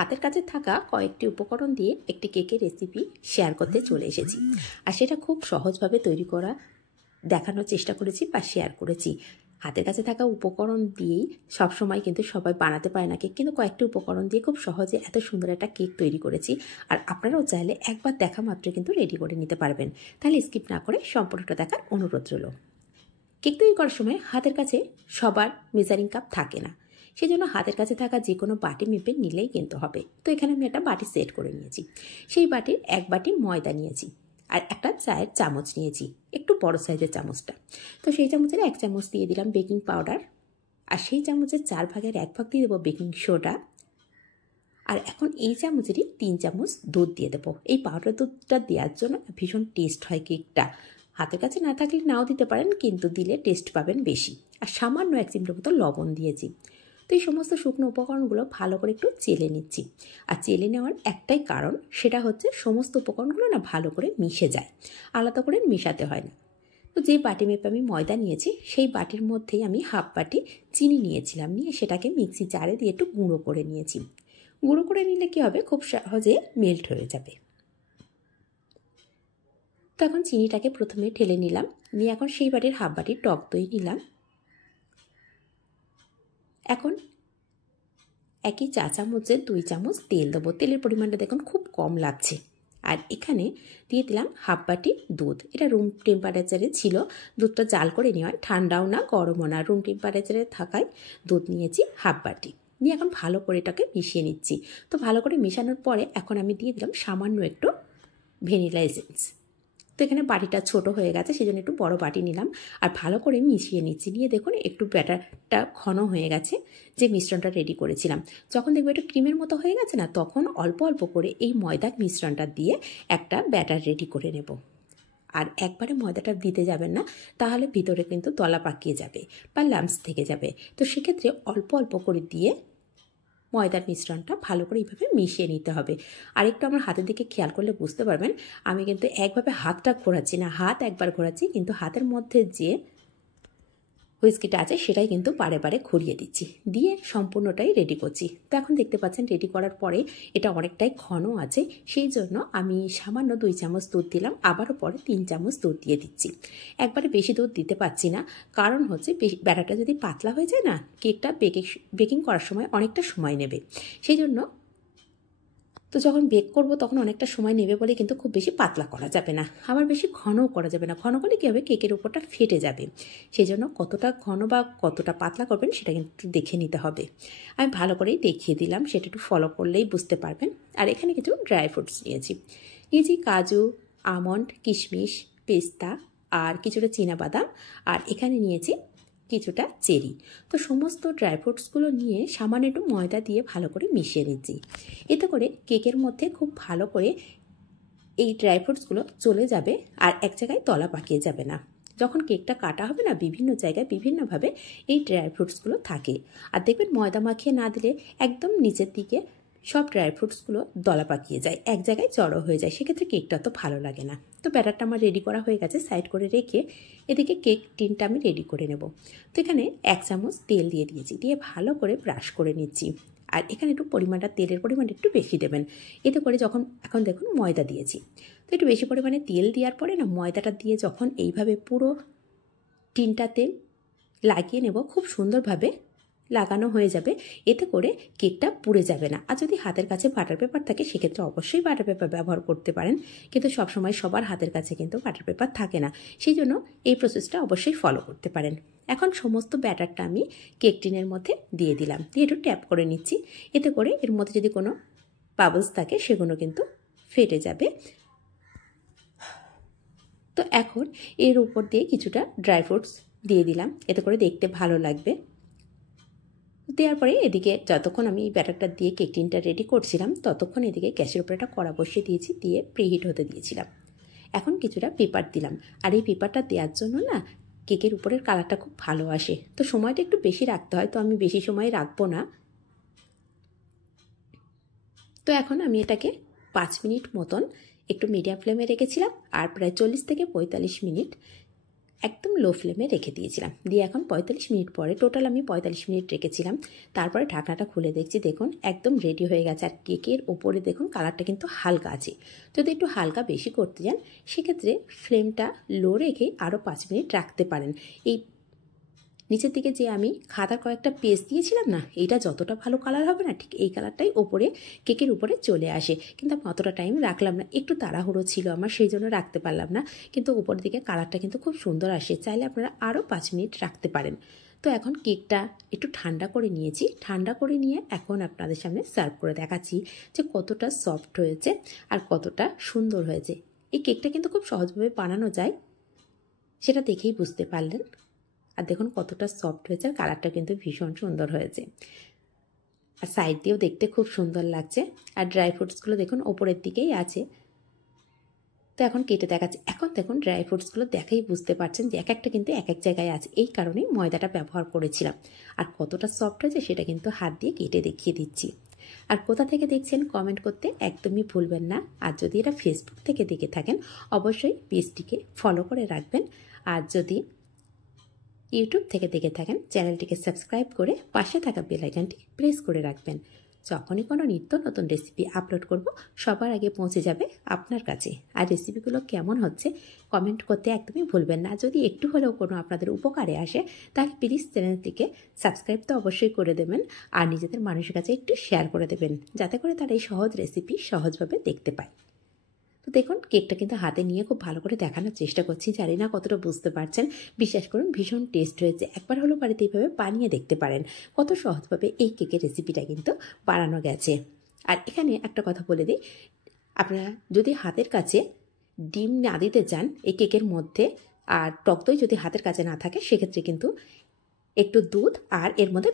হাতের কাছে থাকা কয়েকটি উপকরণ দিয়ে একটি কেকের রেসিপি শেয়ার করতে চলে এসেছি। আর সেটা খুব সহজভাবে তৈরি করা দেখানোর চেষ্টা করেছি বা শেয়ার করেছি। হাতের কাছে থাকা উপকরণ দিয়েই সবসময় কিন্তু সবাই বানাতে পারে না কেক, কিন্তু কয়েকটি উপকরণ দিয়ে খুব সহজে এত সুন্দর একটা কেক তৈরি করেছি। আর আপনারাও চাইলে একবার দেখা মাত্র কিন্তু রেডি করে নিতে পারবেন। তাহলে স্কিপ না করে সম্পূর্ণটা দেখার অনুরোধ রইল। কেক তৈরি করার সময় হাতের কাছে সবার মেজারিং কাপ থাকে না, সেই জন্য হাতের কাছে থাকা যে কোনো বাটি মেপে নিলেই কিন্তু হবে। তো এখানে আমি একটা বাটি সেট করে নিয়েছি। সেই বাটির এক বাটি ময়দা নিয়েছি আর একটা চায়ের চামচ নিয়েছি, একটু বড় সাইজের চামচটা। তো সেই চামচের এক চামচ দিয়ে দিলাম বেকিং পাউডার, আর সেই চামচের 4 ভাগের 1 ভাগ দিয়ে দেবো বেকিং সোডা। আর এখন এই চামচেরই 3 চামচ দুধ দিয়ে দেবো। এই পাউডার দুধটা দেওয়ার জন্য ভীষণ টেস্ট হয় কেকটা। হাতের কাছে না থাকলে নাও দিতে পারেন, কিন্তু দিলে টেস্ট পাবেন বেশি। আর সামান্য 1 চিমটির মতো লবণ দিয়েছি। তো এই সমস্ত শুকনো উপকরণগুলো ভালো করে একটু চেলে নিচ্ছি। আর চেলে নেওয়ার একটাই কারণ, সেটা হচ্ছে সমস্ত উপকরণগুলো না ভালো করে মিশে যায়, আলাদা করে মেশাতে হয় না। তো যে বাটি মেপে আমি ময়দা নিয়েছি, সেই বাটির মধ্যেই আমি হাফ বাটি চিনি নিয়েছিলাম, নিয়ে সেটাকে মিক্সি জারে দিয়ে একটু গুঁড়ো করে নিয়েছি। গুঁড়ো করে নিলে কী হবে, খুব সহজে মেল্ট হয়ে যাবে। তো এখন চিনিটাকে প্রথমে ঢেলে নিলাম, নিয়ে এখন সেই বাটির হাফ বাটির টক দই নিলাম। এখন একই চা চামচের 2 চামচ তেল দেবো। তেলের পরিমাণটা দেখুন খুব কম লাগছে। আর এখানে দিয়ে দিলাম হাফ বাটি দুধ। এটা রুম টেম্পারেচারে ছিল, দুধটা জাল করে নেওয়া, ঠান্ডাও না গরমও না, রুম টেম্পারেচারে থাকায় দুধ নিয়েছি হাফ বাটি। নিয়ে এখন ভালো করে এটাকে মিশিয়ে নিচ্ছি। তো ভালো করে মেশানোর পরে এখন আমি দিয়ে দিলাম সামান্য একটু ভ্যানিলা এসেন্স। তো এখানে বাটিটা ছোট হয়ে গেছে, সেই জন্য একটু বড় বাটি নিলাম আর ভালো করে মিশিয়ে নিচ্ছি। নিয়ে দেখুন একটু ব্যাটারটা ঘন হয়ে গেছে, যে মিশ্রণটা রেডি করেছিলাম। যখন দেখবো একটু ক্রিমের মতো হয়ে গেছে না, তখন অল্প অল্প করে এই ময়দার মিশ্রণটা দিয়ে একটা ব্যাটার রেডি করে নেব। আর একবারে ময়দাটা দিতে যাবেন না, তাহলে ভিতরে কিন্তু দলা পাকিয়ে যাবে বা লাম্পস থেকে যাবে। তো সেক্ষেত্রে অল্প অল্প করে দিয়ে ময়দার মিশ্রণটা ভালো করে এইভাবে মিশিয়ে নিতে হবে। আর একটু আমার হাতের দিকে খেয়াল করলে বুঝতে পারবেন, আমি কিন্তু একভাবে হাতটা ঘোরাচ্ছি না, হাত একবার ঘোরাচ্ছি, কিন্তু হাতের মধ্যে যে হুইস্কিটা আছে সেটাই কিন্তু বারে বারে ঘুরিয়ে দিচ্ছি, দিয়ে সম্পূর্ণটাই রেডি করছি। তো এখন দেখতে পাচ্ছেন রেডি করার পরে এটা অনেকটাই ঘন আছে, সেই জন্য আমি সামান্য 2 চামচ দুধ দিলাম, আবারও পরে 3 চামচ দুধ দিয়ে দিচ্ছি। একবারে বেশি দুধ দিতে পারছি না, কারণ হচ্ছে ব্যাটারটা যদি পাতলা হয়ে যায় না, কেকটা বেকিং করার সময় অনেকটা সময় নেবে। সেই জন্য তো যখন বেক করব তখন অনেকটা সময় নেবে বলে কিন্তু খুব বেশি পাতলা করা যাবে না, আবার বেশি ঘনও করা যাবে না। ঘন করলে কী হবে, কেকের উপরটা ফেটে যাবে। সেই জন্য কতটা ঘন বা কতটা পাতলা করবেন সেটা কিন্তু একটু দেখে নিতে হবে। আমি ভালো করেই দেখিয়ে দিলাম, সেটা একটু ফলো করলেই বুঝতে পারবেন। আর এখানে কিছু ড্রাই ফ্রুটস নিয়েছি কাজু, আমন্ড, কিশমিশ, পেস্তা আর কিছুটা চীনাবাদাম, আর এখানে নিয়েছি কিছুটা চেরি। তো সমস্ত ড্রাই ফ্রুটসগুলো নিয়ে সামান্য একটু ময়দা দিয়ে ভালো করে মিশিয়ে নিচ্ছি। এতে করে কেকের মধ্যে খুব ভালো করে এই ড্রাই ফ্রুটসগুলো চলে যাবে আর এক জায়গায় তলা পাকিয়ে যাবে না। যখন কেকটা কাটা হবে না, বিভিন্ন জায়গায় বিভিন্নভাবে এই ড্রাই ফ্রুটসগুলো থাকে। আর দেখবেন ময়দা মাখিয়ে না দিলে একদম নিচের দিকে সব ড্রাই ফ্রুটসগুলো দলা পাকিয়ে যায়, এক জায়গায় জড়ো হয়ে যায়, সেক্ষেত্রে কেকটা তো ভালো লাগে না। তো ব্যাটারটা আমার রেডি করা হয়ে গেছে, সাইড করে রেখে এদিকে কেক টিনটা আমি রেডি করে নেব। তো এখানে 1 চামচ তেল দিয়ে দিয়েছি, দিয়ে ভালো করে ব্রাশ করে নিচ্ছি। আর এখানে একটু তেলের পরিমাণটা একটু বেশি দেবেন, এতে করে এখন দেখুন ময়দা দিয়েছি, তো একটু বেশি পরিমাণে তেল দেওয়ার পরে না, ময়দাটা দিয়ে যখন এইভাবে পুরো টিনটাতে লাগিয়ে নেব, খুব সুন্দরভাবে লাগানো হয়ে যাবে, এতে করে কেকটা পুড়ে যাবে না। আর যদি হাতের কাছে বাটার পেপার থাকে, সেক্ষেত্রে অবশ্যই বাটার পেপার ব্যবহার করতে পারেন, কিন্তু সবসময় সবার হাতের কাছে কিন্তু বাটার পেপার থাকে না, সেই জন্য এই প্রসেসটা অবশ্যই ফলো করতে পারেন। এখন সমস্ত ব্যাটারটা আমি কেক টিনের মধ্যে দিয়ে দিলাম, দিয়ে একটু ট্যাপ করে নিচ্ছি, এতে করে এর মধ্যে যদি কোনো বাবলস থাকে সেগুলো কিন্তু ফেটে যাবে। তো এখন এর উপর দিয়ে কিছুটা ড্রাই ফ্রুটস দিয়ে দিলাম, এতে করে দেখতে ভালো লাগবে। দেওয়ার পরে এদিকে যতক্ষণ আমি এই ব্যাটারটা দিয়ে কেক টিনটা রেডি করছিলাম, ততক্ষণ এদিকে গ্যাসের উপরে একটা কড়া বসিয়ে দিয়েছি, দিয়ে প্রিহিট হতে দিয়েছিলাম। এখন কিছুটা পেপার দিলাম, আর এই পেপারটা দেওয়ার জন্য না কেকের উপরের কালারটা খুব ভালো আসে। তো সময়টা একটু বেশি রাখতে হয়, তো আমি বেশি সময় রাখবো না। তো এখন আমি এটাকে 5 মিনিট মতন একটু মিডিয়াম ফ্লেমে রেখেছিলাম, আর প্রায় 40 থেকে 45 মিনিট একদম লো ফ্লেমে রেখে দিয়েছিলাম। দিয়ে এখন 45 মিনিট পরে, টোটাল আমি 45 মিনিট রেখেছিলাম। তারপরে ঢাকনাটা খুলে দেখছি, দেখুন একদম রেডি হয়ে গেছে। আর কেকের ওপরে দেখুন কালারটা কিন্তু হালকা আছে। যদি একটু হালকা বেশি করতে যান সেক্ষেত্রে ফ্লেমটা লো রেখে আরও 5 মিনিট রাখতে পারেন। এই নিচের দিকে যে আমি খাদার কয়েকটা পেস্ট দিয়েছিলাম না, এইটা যতটা ভালো কালার হবে না, ঠিক এই কালারটাই ওপরে কেকের উপরে চলে আসে। কিন্তু আমি অতটা টাইম রাখলাম না, একটু তাড়াহুড়ো ছিল আমার, সেই জন্য রাখতে পারলাম না। কিন্তু উপরের দিকে কালারটা কিন্তু খুব সুন্দর আসে। চাইলে আপনারা আরও 5 মিনিট রাখতে পারেন। তো এখন কেকটা একটু ঠান্ডা করে নিয়েছি। ঠান্ডা করে নিয়ে এখন আপনাদের সামনে সার্ভ করে দেখাচ্ছি যে কতটা সফট হয়েছে আর কতটা সুন্দর হয়েছে। এই কেকটা কিন্তু খুব সহজভাবে বানানো যায়, সেটা দেখেই বুঝতে পারলেন। আর দেখুন কতটা সফট হয়েছে, আর কালারটা কিন্তু ভীষণ সুন্দর হয়েছে। আর সাইড দিয়েও দেখতে খুব সুন্দর লাগছে। আর ড্রাই ফ্রুটসগুলো দেখুন ওপরের দিকেই আছে। তো এখন কেটে দেখাচ্ছি। এখন দেখুন ড্রাই ফ্রুটসগুলো দেখেই বুঝতে পারছেন যে এক একটা কিন্তু এক এক জায়গায় আছে, এই কারণেই ময়দাটা ব্যবহার করেছিলাম। আর কতটা সফট হয়েছে সেটা কিন্তু হাত দিয়ে কেটে দেখিয়ে দিচ্ছি। আর কোথা থেকে দেখছেন কমেন্ট করতে একদমই ভুলবেন না। আর যদি এটা ফেসবুক থেকে দেখে থাকেন অবশ্যই পেজটিকে ফলো করে রাখবেন। আর যদি ইউটিউব থেকে দেখে থাকেন চ্যানেলটিকে সাবস্ক্রাইব করে পাশে থাকা বেল আইকনটি প্রেস করে রাখবেন। যখনই কোনো নিত্য নতুন রেসিপি আপলোড করব সবার আগে পৌঁছে যাবে আপনার কাছে। আর রেসিপিগুলো কেমন হচ্ছে কমেন্ট করতে একদমই ভুলবেন না। যদি একটু হলেও কোনো আপনাদের উপকারে আসে তাহলে প্লিজ চ্যানেলটিকে সাবস্ক্রাইব তো অবশ্যই করে দেবেন। আর নিজেদের মানুষের কাছে একটু শেয়ার করে দেবেন, যাতে করে তারা এই সহজ রেসিপি সহজভাবে দেখতে পায়। তো দেখুন কেকটা কিন্তু হাতে নিয়ে খুব ভালো করে দেখানোর চেষ্টা করছি, জানি না কতটা বুঝতে পারছেন। বিশ্বাস করুন ভীষণ টেস্ট হয়েছে। একবার হলো বাড়িতে এইভাবে বানিয়ে দেখতে পারেন, কত সহজভাবে এই কেকের রেসিপিটা কিন্তু বানানো গেছে। আর এখানে একটা কথা বলে দিই, আপনারা যদি হাতের কাছে ডিম না দিতে চান এই কেকের মধ্যে, আর টক দই যদি হাতের কাছে না থাকে সেক্ষেত্রে কিন্তু একটু দুধ আর এর মধ্যে